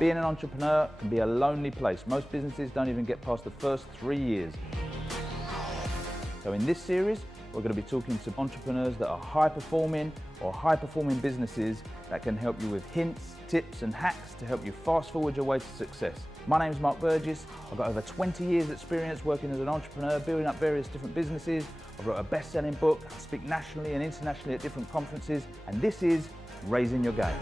Being an entrepreneur can be a lonely place. Most businesses don't even get past the first 3 years. So in this series, we're going to be talking to entrepreneurs that are high-performing or high-performing businesses that can help you with hints, tips and hacks to help you fast-forward your way to success. My name is Mark Burgess. I've got over 20 years experience working as an entrepreneur, building up various different businesses. I've wrote a best-selling book. I speak nationally and internationally at different conferences, and this is Raising Your Game.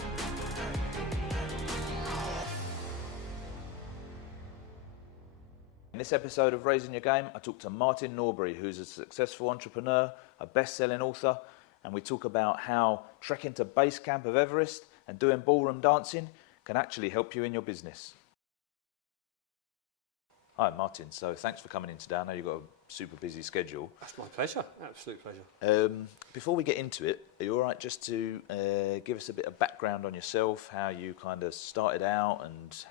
In this episode of Raising Your Game, I talk to Martin Norbury, who's a successful entrepreneur, a best-selling author, and we talk about how trekking to base camp of Everest and doing ballroom dancing can actually help you in your business. Hi Martin, so thanks for coming in today. I know you've got a super busy schedule. That's my pleasure, absolute pleasure. Before we get into it, are you all right just to give us a bit of background on yourself, how you kind of started out and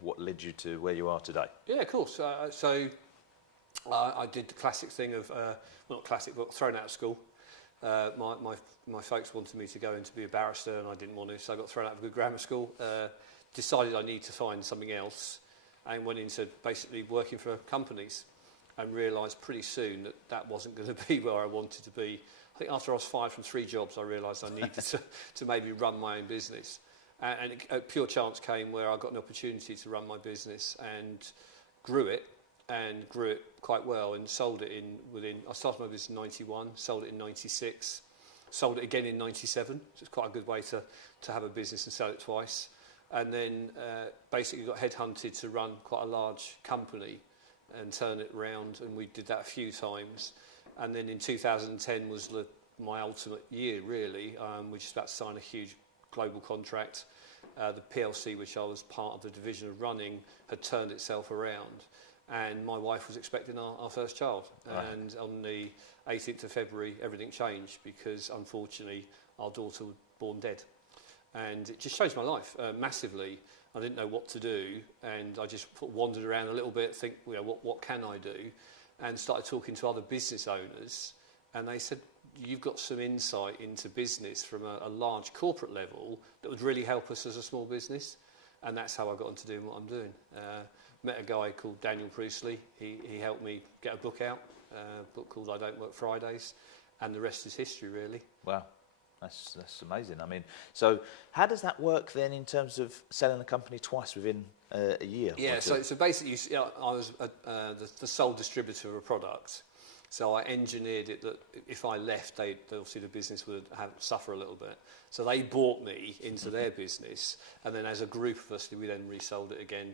what led you to where you are today? Yeah, of course. I did the classic thing of, well not classic, but thrown out of school. My folks wanted me to go in to be a barrister and I didn't want to, so I got thrown out of a good grammar school. Decided I need to find something else and went into basically working for companies and realised pretty soon that that wasn't going to be where I wanted to be. I think after I was fired from 3 jobs, I realised I needed to maybe run my own business. And a pure chance came where I got an opportunity to run my business and grew it quite well and sold it I started my business in 91, sold it in 96, sold it again in 97. So it's quite a good way to have a business and sell it twice. And then basically got headhunted to run quite a large company and turn it around, and we did that a few times. And then in 2010 was my ultimate year, really. We just about to sign a huge global contract. The PLC, which I was part of the division of running, had turned itself around. And my wife was expecting our first child. Right. And on the 18th of February, everything changed because, unfortunately, our daughter was born dead. And it just changed my life massively. I didn't know what to do, and I just wandered around a little bit, think, what can I do? And started talking to other business owners, and they said, you've got some insight into business from a large corporate level that would really help us as a small business. And that's how I got into doing what I'm doing. Met a guy called Daniel Priestley. He helped me get a book out, a book called I Don't Work Fridays, and the rest is history, really. Wow. That's amazing. I mean, so how does that work then in terms of selling a company twice within a year? Yeah, so basically, I was the sole distributor of a product. So I engineered it that if I left, obviously the business would suffer a little bit. So they bought me into their business, and then as a group of us, we then resold it again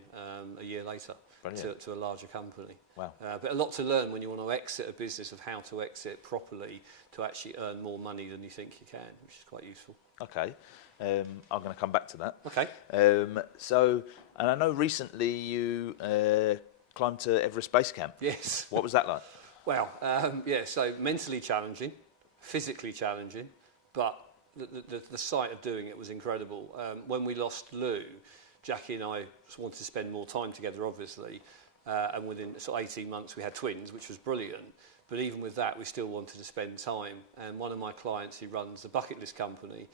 a year later to a larger company. Wow. But a lot to learn when you want to exit a business, of how to exit properly to actually earn more money than you think you can, which is quite useful. Okay. I'm going to come back to that. Okay. And I know recently you climbed to Everest Base Camp. Yes. What was that like? Well, so mentally challenging, physically challenging, but the sight of doing it was incredible. When we lost Lou, Jackie and I wanted to spend more time together, obviously, and within sort of 18 months we had twins, which was brilliant. But even with that, we still wanted to spend time. And one of my clients, who runs a bucket list company,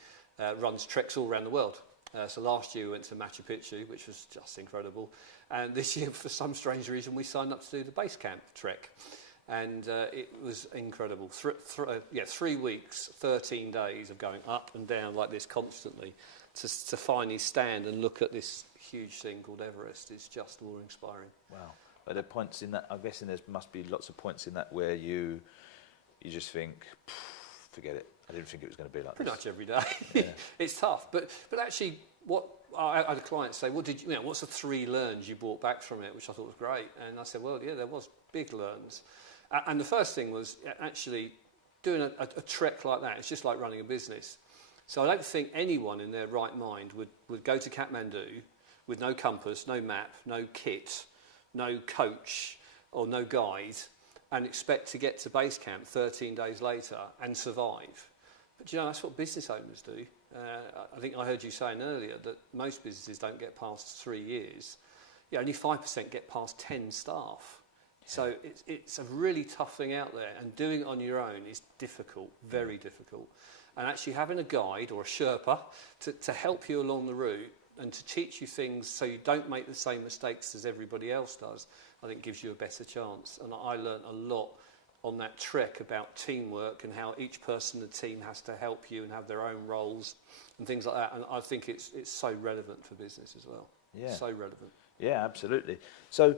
runs treks all around the world. So last year we went to Machu Picchu, which was just incredible. And this year, for some strange reason, we signed up to do the base camp trek. And it was incredible. 3 weeks, 13 days of going up and down like this constantly to finally stand and look at this huge thing called Everest is just awe-inspiring. Wow. Are there points in that, I'm guessing there must be lots of points in that where you just think, forget it, I didn't think it was going to be like Pretty this. much every day. Yeah. It's tough. But actually, what I had a client say, what's the 3 learns you brought back from it, which I thought was great. And I said, well, yeah, there was big learns. And the first thing was actually doing a trek like that. It's just like running a business. So I don't think anyone in their right mind would go to Kathmandu with no compass, no map, no kit, no coach or no guide and expect to get to base camp 13 days later and survive. But that's what business owners do. I think I heard you saying earlier that most businesses don't get past 3 years. Only 5% get past 10 staff. So it's a really tough thing out there, and doing it on your own is difficult, very difficult. And actually having a guide or a Sherpa to help you along the route and to teach you things so you don't make the same mistakes as everybody else does, I think gives you a better chance. And I learnt a lot on that trek about teamwork and how each person in the team has to help you and have their own roles and things like that. And I think it's so relevant for business as well. Yeah. So relevant. Yeah, absolutely. So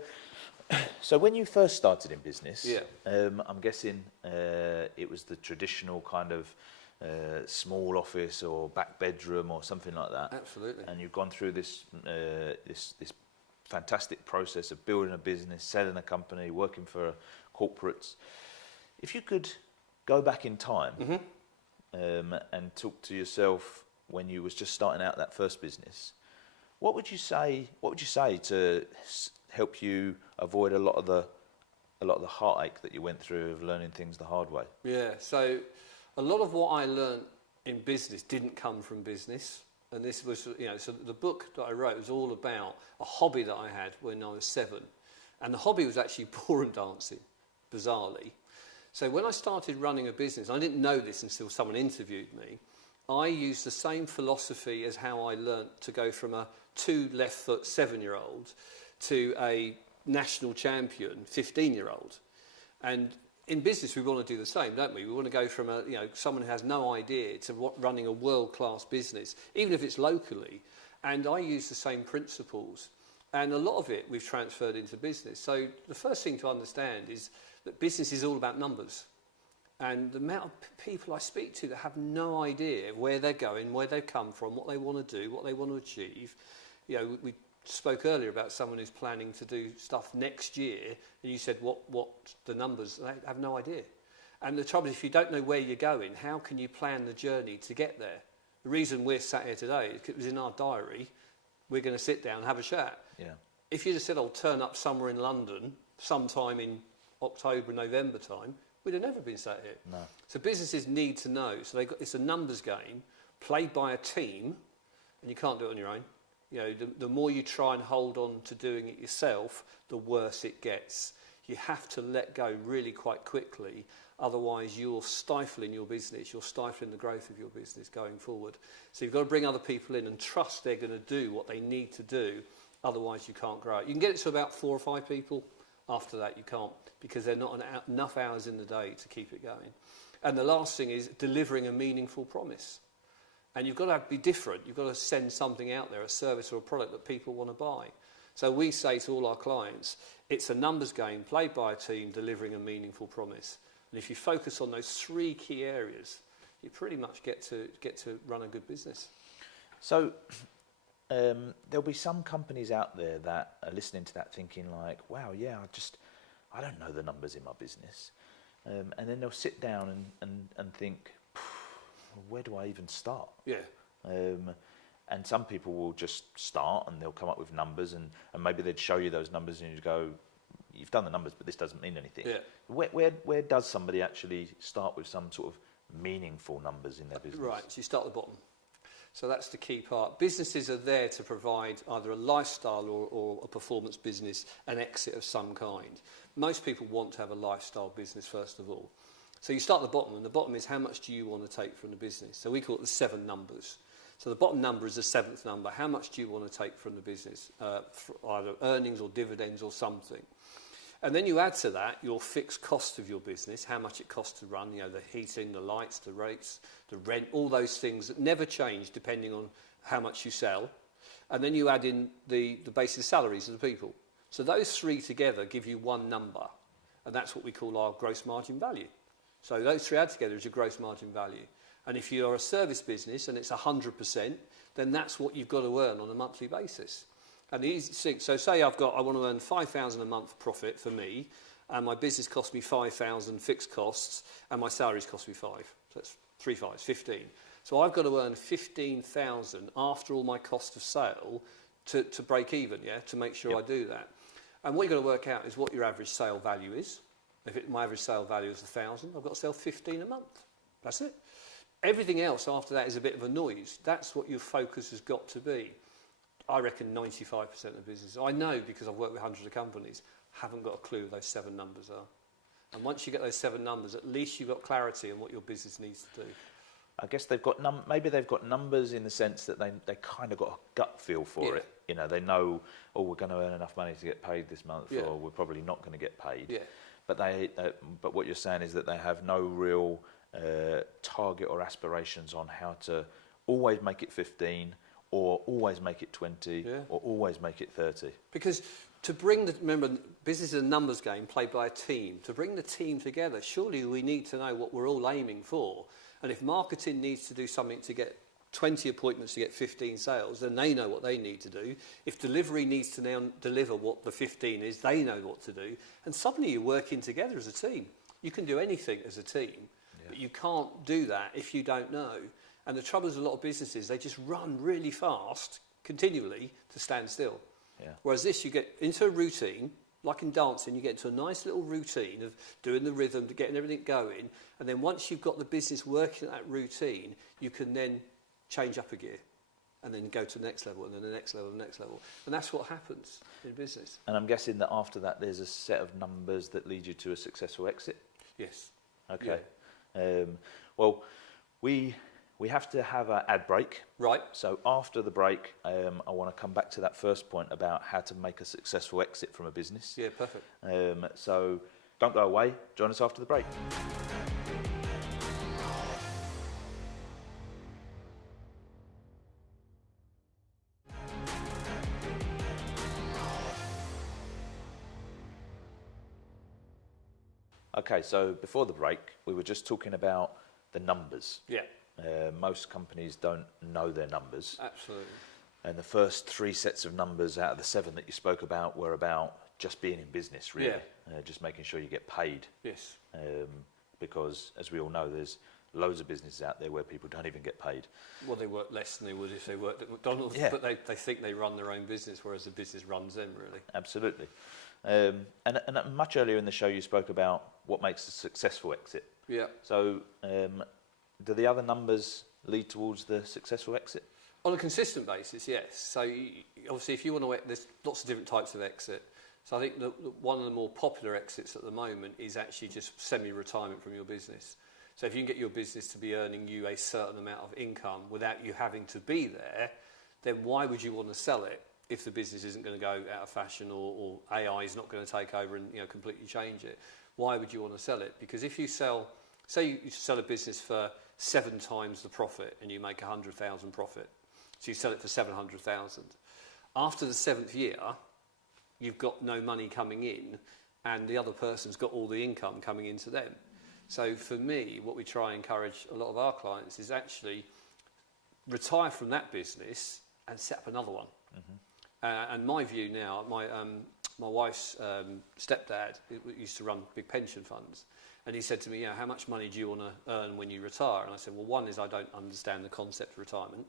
when you first started in business, Yeah. I'm guessing it was the traditional kind of small office or back bedroom or something like that. Absolutely. And you've gone through this fantastic process of building a business, selling a company, working for corporates. If you could go back in time and talk to yourself when you was just starting out that first business, what would you say to help you avoid a lot of the heartache that you went through of learning things the hard way? Yeah, so a lot of what I learned in business didn't come from business. And this was, so the book that I wrote was all about a hobby that I had when I was 7. And the hobby was actually ballroom dancing, bizarrely. So when I started running a business, I didn't know this until someone interviewed me, I used the same philosophy as how I learnt to go from a 2 left foot 7-year-old to a national champion 15-year-old. And in business, we want to do the same, don't we? We want to go from someone who has no idea to running a world-class business, even if it's locally. And I use the same principles. And a lot of it we've transferred into business. So the first thing to understand is that business is all about numbers. And the amount of people I speak to that have no idea where they're going, where they've come from, what they want to do, what they want to achieve. We spoke earlier about someone who's planning to do stuff next year, and you said what the numbers, they have no idea. And the trouble is, if you don't know where you're going, how can you plan the journey to get there? The reason we're sat here today is it was in our diary. We're going to sit down and have a chat. Yeah. If you just said I'll turn up somewhere in London sometime in October, November time, we'd have never been sat here. No. So businesses need to know. So it's a numbers game played by a team, and you can't do it on your own. The more you try and hold on to doing it yourself, the worse it gets. You have to let go really quite quickly, otherwise you're stifling your business, you're stifling the growth of your business going forward. So you've got to bring other people in and trust they're going to do what they need to do, otherwise you can't grow it. You can get it to about 4 or 5 people. After that you can't, because they're not enough hours in the day to keep it going. And the last thing is delivering a meaningful promise. And you've got to be different. You've got to send something out there, a service or a product that people want to buy. So we say to all our clients, it's a numbers game played by a team delivering a meaningful promise. And if you focus on those 3 key areas, you pretty much get to run a good business. So there'll be some companies out there that are listening to that thinking like, wow, yeah, I don't know the numbers in my business. And then they'll sit down and think, where do I even start? Yeah. And some people will just start and they'll come up with numbers and maybe they'd show you those numbers and you go, you've done the numbers, but this doesn't mean anything. Yeah. Where does somebody actually start with some sort of meaningful numbers in their business? Right, so you start at the bottom. So that's the key part. Businesses are there to provide either a lifestyle or a performance business, an exit of some kind. Most people want to have a lifestyle business first of all. So you start at the bottom, and the bottom is how much do you want to take from the business? So we call it the 7 numbers. So the bottom number is the 7th number. How much do you want to take from the business? Either earnings or dividends or something. And then you add to that your fixed cost of your business, how much it costs to run, the heating, the lights, the rates, the rent, all those things that never change depending on how much you sell. And then you add in the basic salaries of the people. So those 3 together give you one number, and that's what we call our gross margin value. So those 3 add together is your gross margin value. And if you're a service business and it's 100%, then that's what you've got to earn on a monthly basis. And the easy thing, so say I want to earn 5,000 a month profit for me, and my business costs me 5,000 fixed costs, and my salaries cost me 5. So that's 3 5s, 15. So I've got to earn 15,000 after all my cost of sale to break even, to make sure I do that. And what you've got to work out is what your average sale value is. If my average sale value is 1,000, I've got to sell 15 a month. That's it. Everything else after that is a bit of a noise. That's what your focus has got to be. I reckon 95% of businesses, I know because I've worked with hundreds of companies, haven't got a clue what those 7 numbers are. And once you get those 7 numbers, at least you've got clarity on what your business needs to do. I guess they've got maybe they've got numbers in the sense that they kind of got a gut feel for it. You know, they know, oh, we're going to earn enough money to get paid this month, or we're probably not going to get paid. Yeah. But but what you're saying is that they have no real target or aspirations on how to always make it 15, or always make it 20, or always make it 30. Because remember, business is a numbers game played by a team. To bring the team together, surely we need to know what we're all aiming for. And if marketing needs to do something to get 20 appointments to get 15 sales, then they know what they need to do. If delivery needs to now deliver what the 15 is, they know what to do. And suddenly you're working together as a team. You can do anything as a team, but you can't do that if you don't know. And the trouble is, a lot of businesses, they just run really fast, continually, to stand still. Whereas this, you get into a routine, like in dancing, you get into a nice little routine of doing the rhythm, getting everything going, and then once you've got the business working at that routine, you can then change up a gear and then go to the next level, and then the next level, and the next level. And that's what happens in business. And I'm guessing that after that, there's a set of numbers that lead you to a successful exit? Yes. Okay. Yeah. Well, we have to have an ad break. Right. So after the break, I want to come back to that first point about how to make a successful exit from a business. Yeah, perfect. So don't go away. Join us after the break. Okay, so before the break, we were just talking about the numbers. Yeah. Most companies don't know their numbers. Absolutely. And the first 3 sets of numbers out of the 7 that you spoke about were about just being in business, really. Just making sure you get paid. Yes. Because, as we all know, there's loads of businesses out there where people don't even get paid. Well, they work less than they would if they worked at McDonald's, but they think they run their own business, whereas the business runs them, really. Absolutely. And much earlier in the show, you spoke about what makes a successful exit. Yeah. So, do the other numbers lead towards the successful exit? On a consistent basis, yes. So, obviously, if you want to, there's lots of different types of exit. So, I think one of the more popular exits at the moment is actually just semi-retirement from your business. So, if you can get your business to be earning you a certain amount of income without you having to be there, then why would you want to sell it if the business isn't going to go out of fashion, or AI is not going to take over and completely change it? Why would you want to sell it? Because if you sell, say you sell a business for 7 times the profit and you make 100,000 profit, so you sell it for 700,000. After the 7th year, you've got no money coming in, and the other person's got all the income coming into them. So for me, what we try and encourage a lot of our clients is actually retire from that business and set up another one. And my view now, my wife's stepdad used to run big pension funds, and he said to me, how much money do you want to earn when you retire? And I said, well, one is I don't understand the concept of retirement,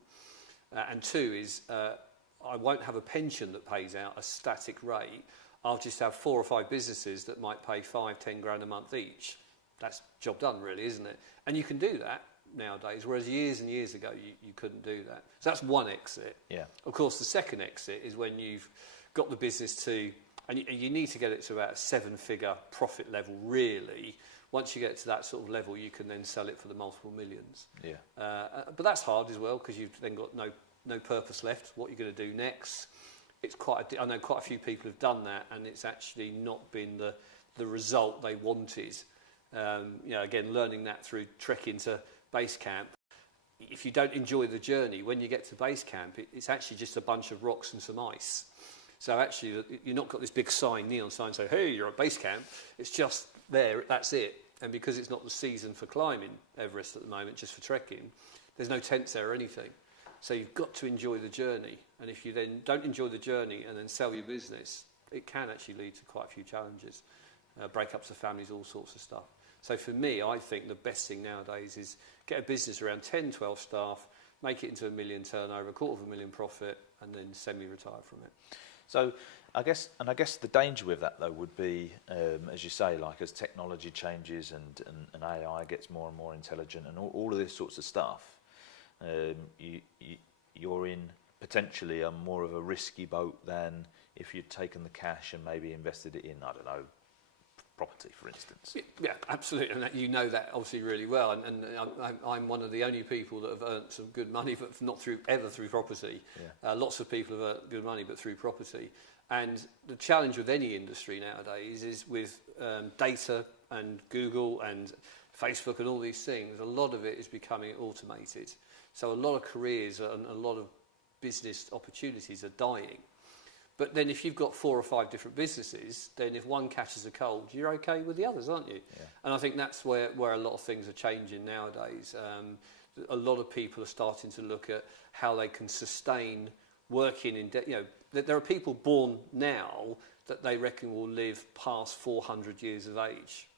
and 2 is I won't have a pension that pays out a static rate. I'll just have 4 or 5 businesses that might pay 5-10 grand a month each. That's job done, really, isn't it? And you can do that nowadays, whereas years and years ago you couldn't do that. So that's one exit. Yeah. Of course, the second exit is when you've got the business to, and you need to get it to about a 7-figure profit level, really. Once you get to that sort of level, you can then sell it for the multiple millions. Yeah. But that's hard as well, because you've then got no purpose left. What you're going to do next? It's I know quite a few people have done that, and it's actually not been the result they wanted. Again, learning that through trekking to base camp. If you don't enjoy the journey, when you get to base camp, it's actually just a bunch of rocks and some ice. So actually, you've not got this big neon sign saying, hey, you're at base camp. It's just there, that's it. And because it's not the season for climbing Everest at the moment, just for trekking, there's no tents there or anything. So you've got to enjoy the journey. And if you then don't enjoy the journey and then sell your business, it can actually lead to quite a few challenges, breakups of families, all sorts of stuff. So for me, I think the best thing nowadays is get a business around 10, 12 staff, make it into $1 million turnover, $250,000 profit, and then semi-retire from it. So I guess the danger with that, though, would be, as you say, like as technology changes and AI gets more and more intelligent and all of this sorts of stuff, you're in potentially a more of a risky boat than if you'd taken the cash and maybe invested it in, I don't know, property, for instance. Yeah, absolutely, and that, you know that obviously really well. And I'm one of the only people that have earned some good money, but not ever through property. Yeah. Lots of people have earned good money, but through property. And the challenge with any industry nowadays is with data and Google and Facebook and all these things. A lot of it is becoming automated. So a lot of careers and a lot of business opportunities are dying. But then if you've got 4 or 5 different businesses, then if one catches a cold, you're okay with the others, aren't you? Yeah. And I think that's where a lot of things are changing nowadays. A lot of people are starting to look at how they can sustain working in, there are people born now that they reckon will live past 400 years of age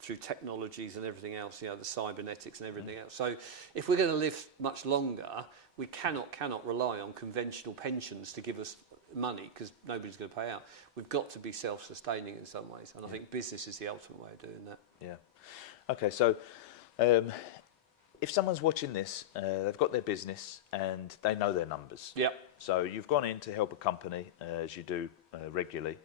through technologies and everything else, the cybernetics and everything else. So if we're going to live much longer, we cannot rely on conventional pensions to give us money, because nobody's going to pay out. We've got to be self-sustaining in some ways, and I think business is the ultimate way of doing that. Yeah. Okay, so if someone's watching this, they've got their business and they know their numbers. Yeah. So you've gone in to help a company, as you do regularly,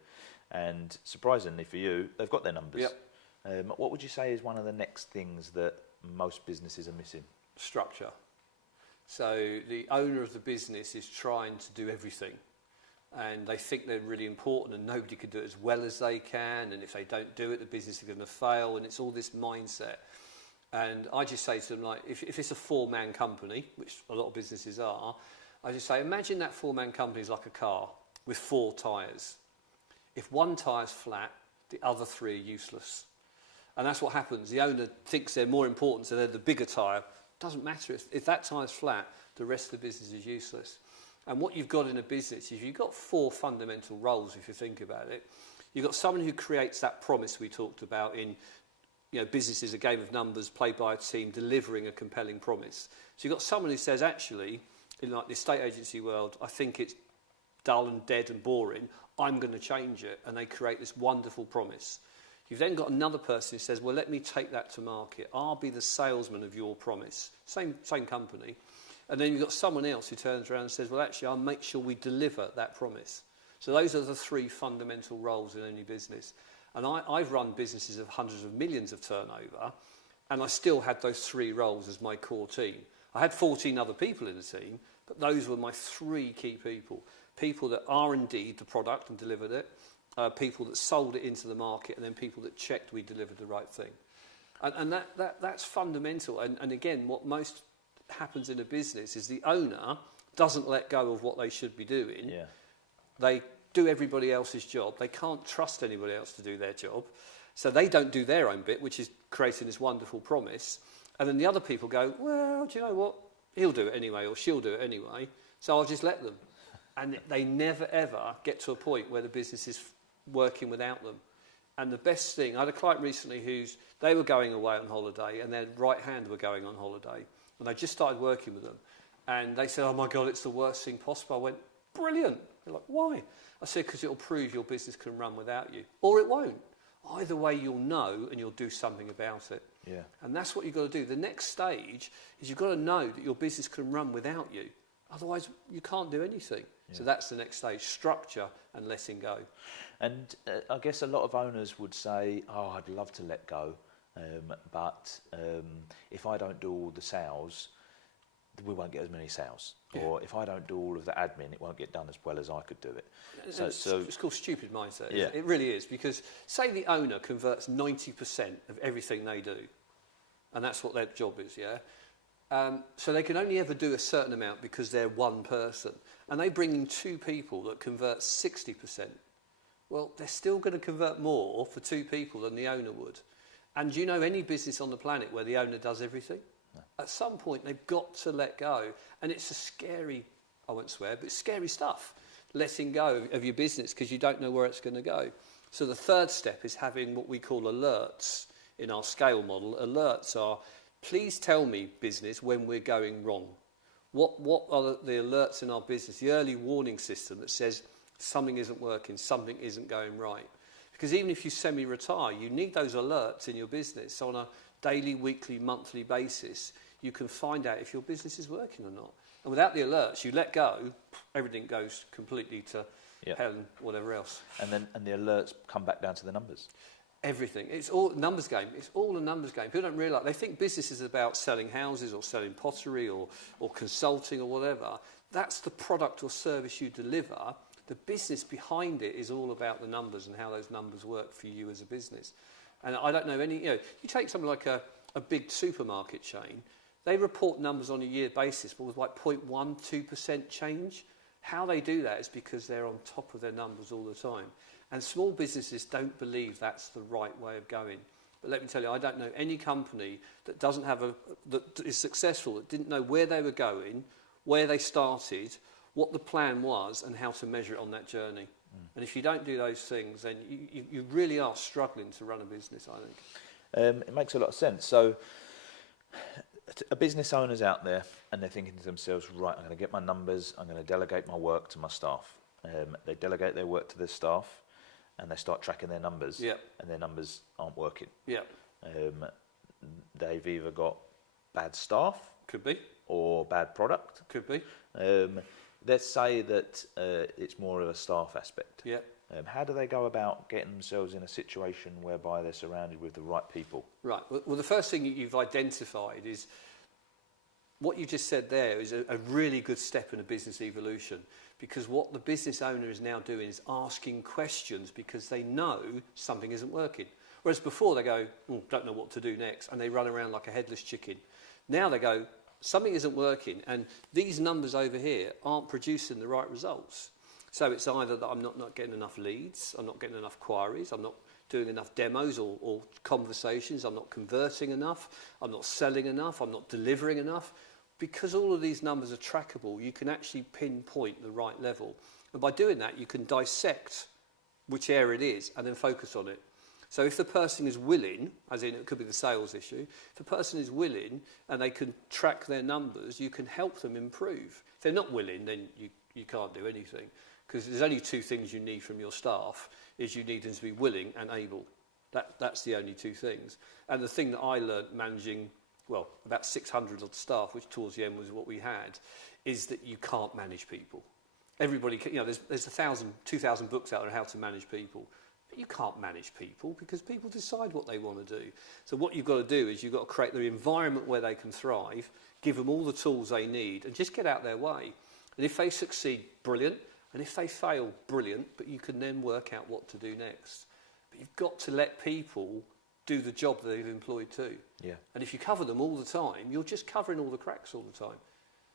and surprisingly for you, they've got their numbers. Yep. What would you say is one of the next things that most businesses are missing? Structure. So the owner of the business is trying to do everything, and they think they're really important and nobody can do it as well as they can, and if they don't do it, the business is going to fail, and it's all this mindset. And I just say to them, like, if it's a 4-man company, which a lot of businesses are, I just say, imagine that 4-man company is like a car with 4 tyres. If one tyre's flat, the other 3 are useless. And that's what happens. The owner thinks they're more important, so they're the bigger tyre. Doesn't matter. If that tyre's flat, the rest of the business is useless. And what you've got in a business is you've got 4 fundamental roles, if you think about it. You've got someone who creates that promise we talked about in, business is a game of numbers played by a team delivering a compelling promise. So you've got someone who says, actually, in like the estate agency world, I think it's dull and dead and boring. I'm going to change it. And they create this wonderful promise. You've then got another person who says, well, let me take that to market. I'll be the salesman of your promise. Same company. And then you've got someone else who turns around and says, well, actually, I'll make sure we deliver that promise. So those are the 3 fundamental roles in any business. And I've run businesses of hundreds of millions of turnover, and I still had those 3 roles as my core team. I had 14 other people in the team, but those were my 3 key people. People that R&D'd the product and delivered it, people that sold it into the market, and then people that checked we delivered the right thing. And that's fundamental. And again, what most happens in a business is the owner doesn't let go of what they should be doing. Yeah. They do everybody else's job. They can't trust anybody else to do their job. So they don't do their own bit, which is creating this wonderful promise. And then the other people go, well, do you know what? He'll do it anyway, or she'll do it anyway. So I'll just let them. And they never, ever get to a point where the business is working without them. And the best thing, I had a client recently they were going away on holiday, and their right hand were going on holiday. And I just started working with them. And they said, oh my God, it's the worst thing possible. I went, brilliant. They're like, why? I said, because it'll prove your business can run without you. Or it won't. Either way, you'll know and you'll do something about it. Yeah. And that's what you've got to do. The next stage is you've got to know that your business can run without you. Otherwise, you can't do anything. Yeah. So that's the next stage, structure and letting go. And I guess a lot of owners would say, oh, I'd love to let go, but if I don't do all the sales, we won't get as many sales. Yeah. Or if I don't do all of the admin, it won't get done as well as I could do it. So it's called stupid mindset. Yeah. It really is, because say the owner converts 90% of everything they do, and that's what their job is, yeah? So they can only ever do a certain amount because they're one person. And they bring in 2 people that convert 60%. Well, they're still going to convert more for 2 people than the owner would. And do you know any business on the planet where the owner does everything? No. At some point, they've got to let go. And it's a scary, I won't swear, but it's scary stuff, letting go of your business, because you don't know where it's going to go. So the third step is having what we call alerts in our scale model. Alerts are, please tell me, business, when we're going wrong. What are the alerts in our business, the early warning system that says something isn't working, something isn't going right? Because even if you semi-retire, you need those alerts in your business. So on a daily, weekly, monthly basis, you can find out if your business is working or not. And without the alerts, you let go, everything goes completely to hell and whatever else. And the alerts come back down to the numbers. Everything. It's all a numbers game. It's all a numbers game. People don't realise. They think business is about selling houses or selling pottery or consulting or whatever. That's the product or service you deliver. The business behind it is all about the numbers and how those numbers work for you as a business. And I don't know any, you take something like a big supermarket chain, they report numbers on a year basis, but with like 0.1%, 2% change. How they do that is because they're on top of their numbers all the time. And small businesses don't believe that's the right way of going. But let me tell you, I don't know any company that doesn't have that is successful, that didn't know where they were going, where they started, what the plan was, and how to measure it on that journey. And if you don't do those things, then you really are struggling to run a business, I think. It makes a lot of sense. So a business owner's out there and they're thinking to themselves, right, I'm going to get my numbers, I'm going to delegate my work to my staff. They delegate their work to their staff and they start tracking their numbers, and their numbers aren't working. They've either got bad staff, could be, or bad product, could be. Let's say that it's more of a staff aspect. How do they go about getting themselves in a situation whereby they're surrounded with the right people? Right. Well, the first thing you've identified is what you just said there is a really good step in a business evolution, because what the business owner is now doing is asking questions because they know something isn't working. Whereas before they go, don't know what to do next, and they run around like a headless chicken. Now they go, something isn't working, and these numbers over here aren't producing the right results. So it's either that I'm not getting enough leads, I'm not getting enough queries, I'm not doing enough demos or conversations, I'm not converting enough, I'm not selling enough, I'm not delivering enough. Because all of these numbers are trackable, you can actually pinpoint the right level. And by doing that, you can dissect which area it is and then focus on it. So if the person is willing, as in it could be the sales issue, if the person is willing and they can track their numbers, you can help them improve. If they're not willing, then you can't do anything. Because there's only two things you need from your staff, is you need them to be willing and able. That's the only two things. And the thing that I learned managing, well, about 600 odd staff, which towards the end was what we had, is that you can't manage people. Everybody, there's 1,000, 2,000 books out there on how to manage people. But you can't manage people because people decide what they want to do. So what you've got to do is you've got to create the environment where they can thrive, give them all the tools they need, and just get out their way. And if they succeed, brilliant. And if they fail, brilliant. But you can then work out what to do next. But you've got to let people do the job that they've employed too. And if you cover them all the time, you're just covering all the cracks all the time.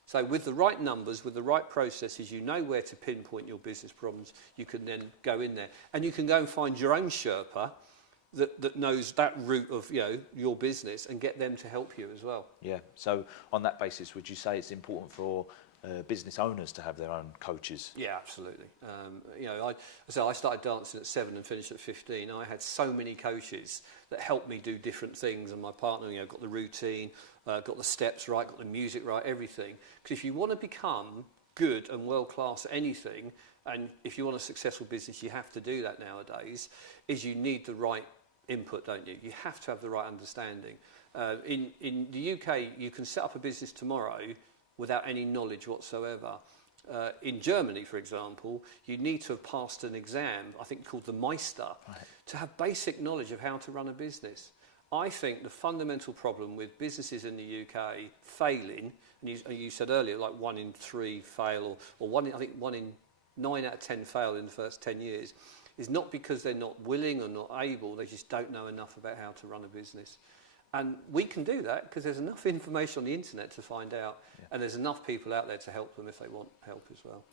So with the right numbers, with the right processes, you know where to pinpoint your business problems. You can then go in there. And you can go and find your own Sherpa that knows that route of your business and get them to help you as well. So on that basis, would you say it's important for business owners to have their own coaches? Yeah, absolutely. I started dancing at 7 and finished at 15. I had so many coaches that helped me do different things, and my partner, got the routine, got the steps right, got the music right, everything. Because if you want to become good and world class at anything, and if you want a successful business, you have to do that nowadays, is you need the right input, don't you? You have to have the right understanding. In the UK, you can set up a business tomorrow without any knowledge whatsoever. In Germany, for example, you need to have passed an exam, I think called the Meister, to have basic knowledge of how to run a business. I think the fundamental problem with businesses in the UK failing, and you said earlier, like 1 in 3 fail, or 1 in 9 out of 10 fail in the first 10 years, is not because they're not willing or not able, they just don't know enough about how to run a business. And we can do that because there's enough information on the internet to find out, and there's enough people out there to help them if they want help as well.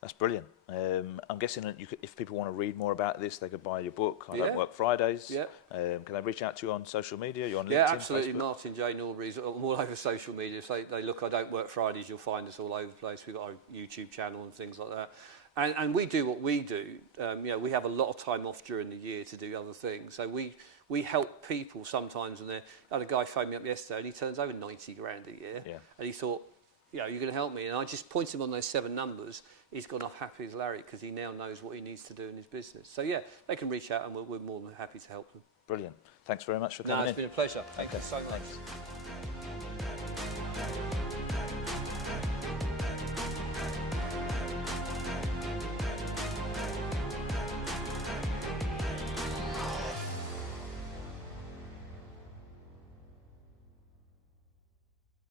That's brilliant. I'm guessing that if people want to read more about this, they could buy your book, I Don't Work Fridays. Can they reach out to you on social media? You're on LinkedIn, absolutely. Facebook? Martin J. Norbury's all over social media. If they look I Don't Work Fridays, you'll find us all over the place. We've got our YouTube channel and things like that. And we do what we do. We have a lot of time off during the year to do other things. So we help people sometimes, and I had a guy phone me up yesterday, and he turns over 90 grand a year, and he thought, you're going to help me, and I just pointed him on those 7 numbers. He's gone off happy as Larry because he now knows what he needs to do in his business. So they can reach out, and we're more than happy to help them. Brilliant. Thanks very much for coming in. It's been a pleasure. Thank you so much. Thanks.